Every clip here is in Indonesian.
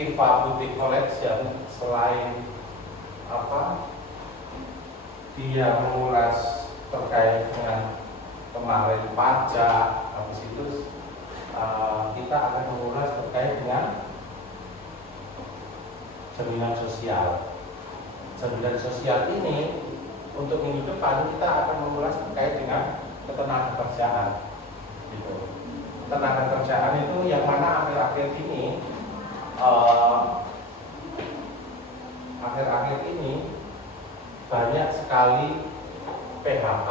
IFA Boutique College yang selain dia mengulas terkait dengan kemarin pajak, habis itu kita akan mengulas terkait dengan jaminan sosial. Jaminan sosial ini untuk minggu depan kita akan mengulas terkait dengan ketenagakerjaan. Gitu. Ketenagakerjaan itu yang mana akhir-akhir ini banyak sekali PHK,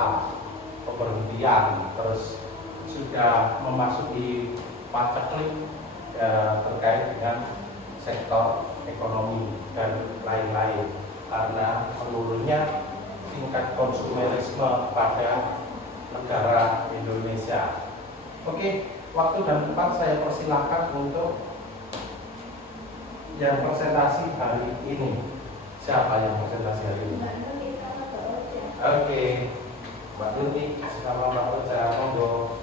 pemberhentian, terus sudah memasuki paceklik terkait dengan sektor ekonomi dan lain-lain karena menurunnya tingkat konsumerisme pada negara Indonesia. Oke, waktu dan tempat saya persilahkan untuk yang presentasi hari ini. Siapa yang presentasi hari ini? Oke, Mbak Nunti sama Mbak Ocha, monggo.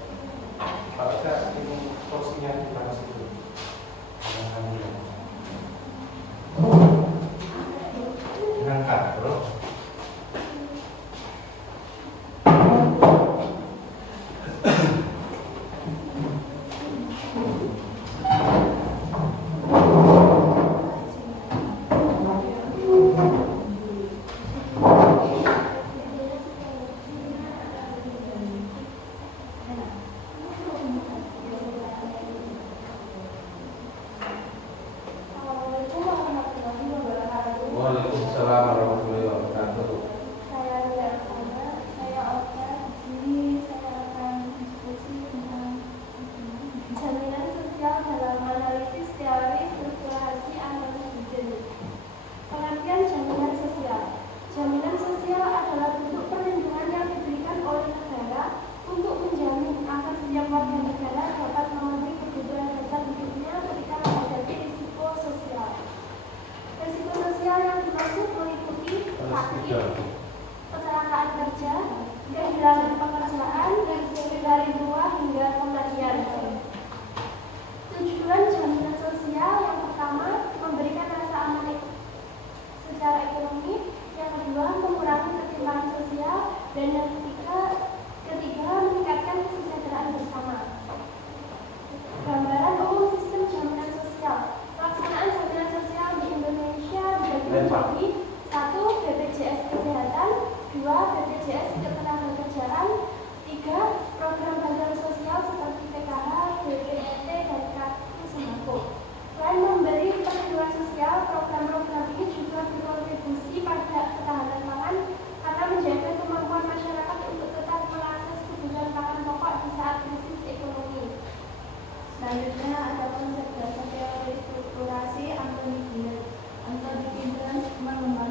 Mbak Ocha, ini kursinya di mana situ? Angkat, bro. Kecelakaan kerja, kehilangan pekerjaan, dari buah hingga kematian. Tujuan jaminan sosial yang pertama memberikan rasa aman secara ekonomi, yang kedua mengurangi ketimpangan sosial, dan yang ketiga meningkatkan kesejahteraan bersama. Gambaran umum sistem jaminan sosial. Pelaksanaan jaminan sosial di Indonesia dibagi menjadi 1. BPJS Kesehatan, 2. BPJS Ketenagakerjaan, 3. Program bantuan sosial seperti PKH, BPNT, dan kartu sembako. Selain memberi perlindungan sosial, program-program ini juga berkontribusi pada ketahanan pangan karena menjaga kemampuan masyarakat untuk tetap mengakses kebutuhan pangan pokok di saat krisis ekonomi. Selanjutnya ada konsep dasar teori strukturasi Anthony Gill. Anthony Gill mengembangkan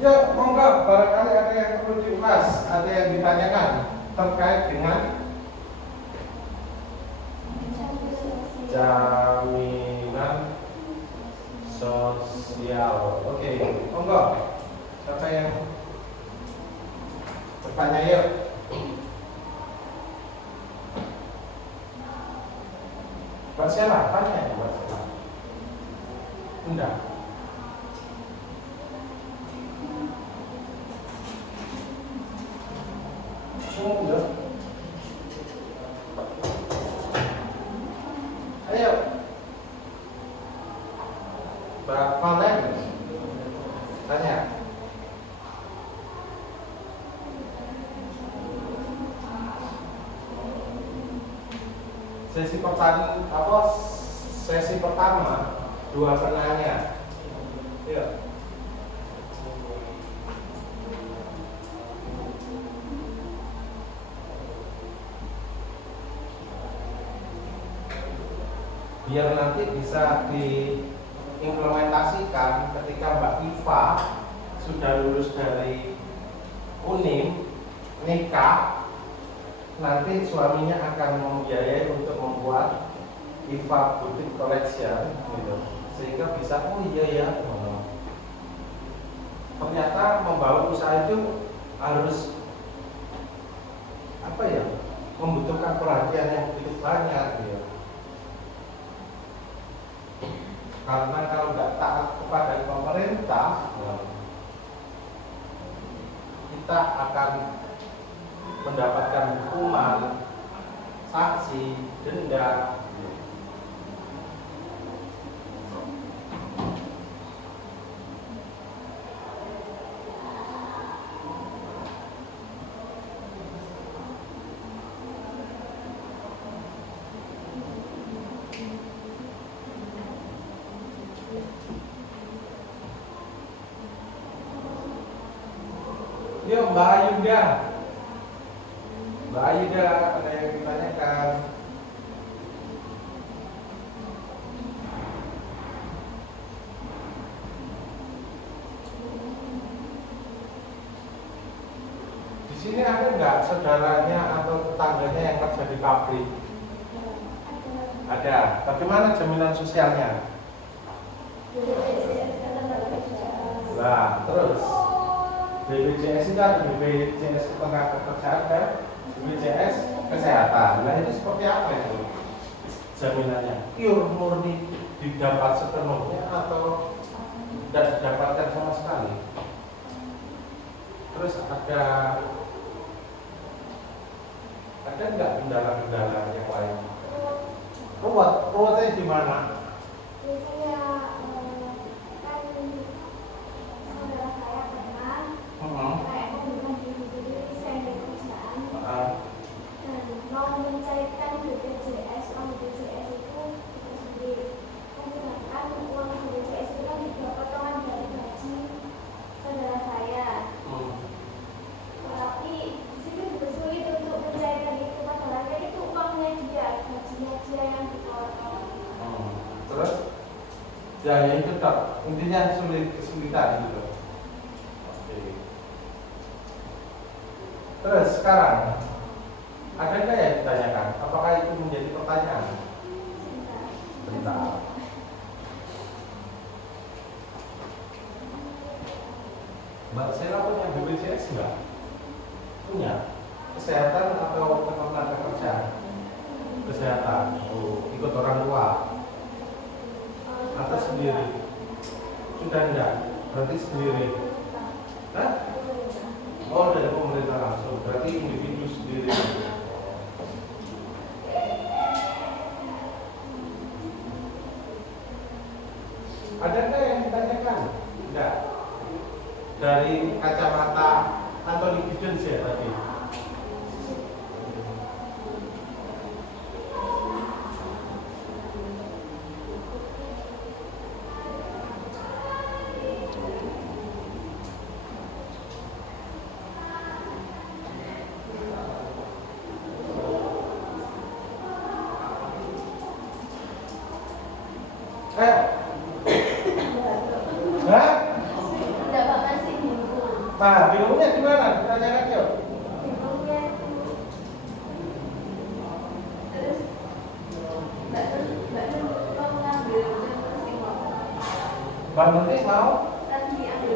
Ya, monggo, barangkali ada yang perlu diulas, ada yang ditanyakan terkait dengan jaminan sosial. Oke, monggo. Siapa yang bertanya yuk? Mbak Sela, tanya ya Mbak Sela. Enggak. Sudah. Ayo. Mbak Valen, tanya. Sesi pertama 2 penanya. Yuk. Biar nanti bisa diimplementasikan ketika Mbak Iva sudah lulus dari UNIM, nikah, nanti suaminya akan membiayai untuk membuat Iva Boutique Collection gitu. Sehingga bisa, oh iya ya, ternyata membangun usaha itu harus apa ya, membutuhkan perhatian yang begitu banyak gitu. Karena kalau nggak taat kepada pemerintah, kita akan mendapatkan hukuman, sanksi, denda. Yuk Mbak Ayuda. Mbak Ayuda, ada yang ditanyakan? Di sini ada nggak saudaranya atau tetangganya yang kerja di pabrik? Ada. Bagaimana jaminan sosialnya? Nah, terus BPJS itu ada BPJS ketenagakerjaan dan BPJS kesehatan. Nah itu seperti apa itu jaminannya? Pure murni didapat sepenuhnya atau tidak didapatkan sama sekali? Terus ada nggak kendala-kendala yang lain? Ruwetnya di mana? Biasanya kan saudara saya pernah kayak memberikan diri resign dari kerjaan dan mau mencairkan BPJS. Uang BPJS itu kita sendiri kan, sedangkan uang BPJS itu kan juga potongan dari gaji saudara saya. Tapi di situ juga sulit untuk mencairkan itu, padahal itu uangnya dia, gajinya dia yang dipotong. Terus ya itu tetap intinya kesulitan gitu. Oke. Terus sekarang ada nggak yang ditanyakan? Apakah itu menjadi pertanyaan? Bentar. Mbak Sela punya BPJS nggak? Punya. Kesehatan atau ketenagakerjaan? Kesehatan. Oh, ikut orang tua atau sendiri? Sudah enggak? Berarti sendiri. Hah? Oh, dari pemerintah langsung. Berarti individu sendiri. Ada nggak yang ditanyakan? Enggak. Dari kacamata Anthony Giddens ya tadi. Enggak, Pak, masih bingung. Nah, bingungnya gimana? Pertanyaan yuk. Bingungnya terus mbak mau ngambil terus Mbak nanti mau tadi ada